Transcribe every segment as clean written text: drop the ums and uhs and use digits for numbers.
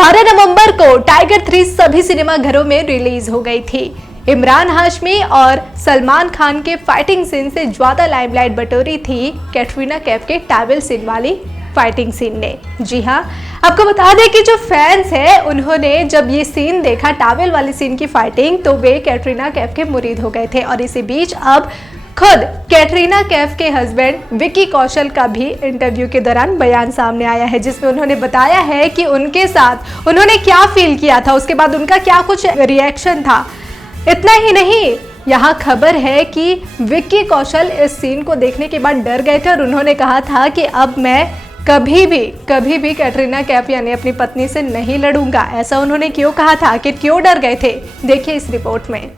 12 नवंबर को टाइगर 3 सभी सिनेमाघरों में रिलीज हो गई थी। इमरान हाशमी और सलमान खान के फाइटिंग सीन से ज्यादा लाइमलाइट बटोरी थी कैटरीना कैफ के टॉवल सीन वाली फाइटिंग सीन ने। जी हाँ, आपको बता दें कि जो फैंस हैं उन्होंने जब ये सीन देखा, टॉवल वाली सीन की फाइटिंग, तो वे कैटरीना कैफ के मुरीद हो गए थे। और इसी बीच अब खुद कैटरीना कैफ के हस्बैंड विक्की कौशल का भी इंटरव्यू के दौरान बयान सामने आया है, जिसमें उन्होंने बताया है कि उनके साथ उन्होंने क्या फील किया था, उसके बाद उनका क्या कुछ रिएक्शन था। इतना ही नहीं, यहाँ खबर है कि विक्की कौशल इस सीन को देखने के बाद डर गए थे और उन्होंने कहा था कि अब मैं कभी भी कैटरीना कैफ यानी अपनी पत्नी से नहीं लड़ूंगा। ऐसा उन्होंने क्यों कहा था, कि क्यों डर गए थे, देखिए इस रिपोर्ट में।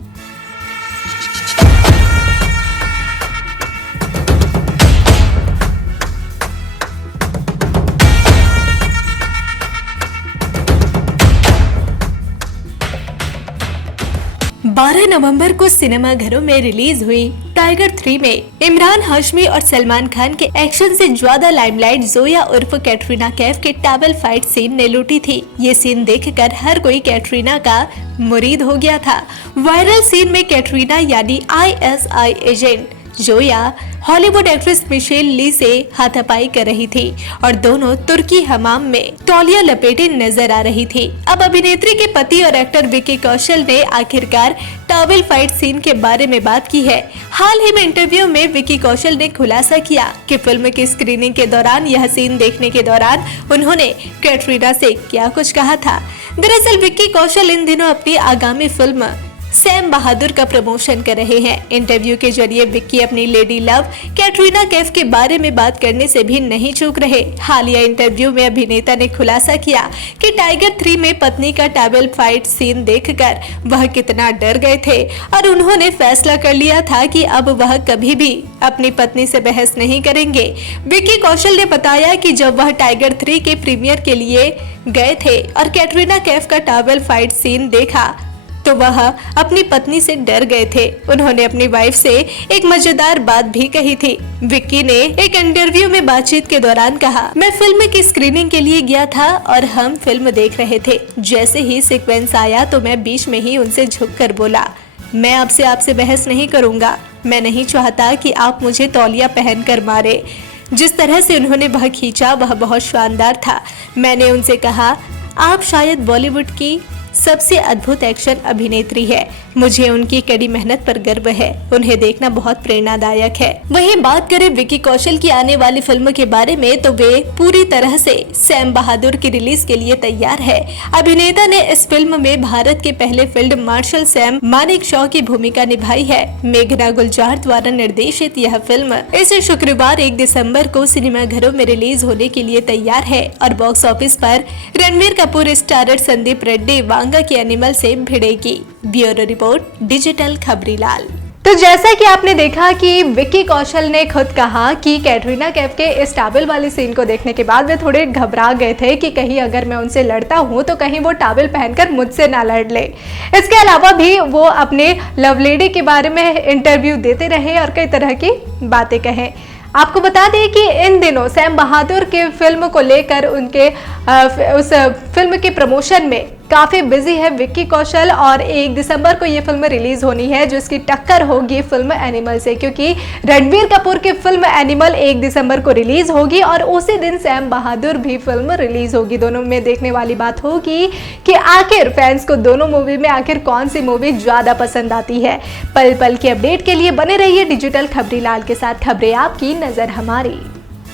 12 नवंबर को सिनेमाघरों में रिलीज हुई टाइगर 3 में इमरान हाशमी और सलमान खान के एक्शन से ज्यादा लाइमलाइट जोया उर्फ कैटरीना कैफ के टॉवल फाइट सीन ने लूटी थी। ये सीन देखकर हर कोई कैटरीना का मुरीद हो गया था। वायरल सीन में कैटरीना यानी ISI agent Zoya Hollywood actress Michelle Lee से हाथापाई कर रही थी और दोनों तुर्की हमाम में तौलिया लपेटे नजर आ रही थी। अब अभिनेत्री के पति और एक्टर विक्की कौशल ने आखिरकार टॉवल फाइट सीन के बारे में बात की है। हाल ही में इंटरव्यू में विक्की कौशल ने खुलासा किया कि फिल्म की स्क्रीनिंग के दौरान यह सीन देखने के दौरान उन्होंने कैटरीना से क्या कुछ कहा था। दरअसल विक्की कौशल इन दिनों अपनी आगामी फिल्म सैम बहादुर का प्रमोशन कर रहे हैं। इंटरव्यू के जरिए विक्की अपनी लेडी लव कैटरीना कैफ के बारे में बात करने से भी नहीं चूक रहे। हालिया इंटरव्यू में अभिनेता ने खुलासा किया कि टाइगर 3 में पत्नी का टॉवल फाइट सीन देखकर वह कितना डर गए थे और उन्होंने फैसला कर लिया था कि अब वह कभी भी अपनी पत्नी से बहस नहीं करेंगे। विक्की कौशल ने बताया कि जब वह टाइगर 3 के प्रीमियर के लिए गए थे और कैटरीना कैफ का टॉवल फाइट सीन देखा तो वह अपनी पत्नी से डर गए थे। उन्होंने अपनी वाइफ से एक मजेदार बात भी कही थी। विक्की ने एक इंटरव्यू में बातचीत के दौरान कहा, मैं फिल्म की स्क्रीनिंग के लिए गया था और हम फिल्म देख रहे थे। जैसे ही सीक्वेंस आया तो मैं बीच में ही उनसे झुककर बोला, मैं आपसे बहस नहीं करूंगा। मैं नहीं चाहता कि आप मुझे तौलिया पहनकर मारे। जिस तरह से उन्होंने वह खींचा वह बहुत शानदार था। मैंने उनसे कहा, आप शायद बॉलीवुड की सबसे अद्भुत एक्शन अभिनेत्री है। मुझे उनकी कड़ी मेहनत पर गर्व है। उन्हें देखना बहुत प्रेरणादायक है। वहीं बात करें विक्की कौशल की आने वाली फिल्म के बारे में तो वे पूरी तरह से सैम बहादुर की रिलीज के लिए तैयार है। अभिनेता ने इस फिल्म में भारत के पहले फील्ड मार्शल सैम मानेकशॉ की भूमिका निभाई है। मेघना गुलजार द्वारा निर्देशित यह फिल्म इस शुक्रवार 1 दिसंबर को सिनेमाघरों में रिलीज होने के लिए तैयार है और बॉक्स ऑफिस पर रणबीर कपूर स्टारर संदीप रेड्डी वांगा के एनिमल से भिड़ेगी। Bureau report, digital Khabrilal. तो जैसा कि आपने देखा कि विक्की कौशल ने खुद कहा कि कैटरीना कैफ के इस टॉवल वाली सीन को देखने के बाद वे थोड़े घबरा गए थे कि कहीं अगर मैं उनसे लड़ता हूं तो कहीं वो टॉवल पहनकर मुझसे ना लड़ ले। इसके अलावा भी वो अपने लव लेडी के बारे में इंटरव्यू देते रहे और कई तरह की बातें कहें। आपको बता दें कि इन दिनों सैम बहादुर के फिल्म को लेकर उनके उस फिल्म के प्रमोशन में काफी बिजी है विक्की कौशल और 1 दिसंबर को ये फिल्म रिलीज होनी है, जो इसकी टक्कर होगी फिल्म एनिमल से, क्योंकि रणबीर कपूर की फिल्म एनिमल 1 दिसंबर को रिलीज होगी और उसी दिन सैम बहादुर भी फिल्म रिलीज होगी। दोनों में देखने वाली बात होगी कि आखिर फैंस को दोनों मूवी में आखिर कौन सी मूवी ज्यादा पसंद आती है। पल पल की अपडेट के लिए बने रहिए डिजिटल खबरीलाल के साथ। खबरें आपकी, नजर हमारी।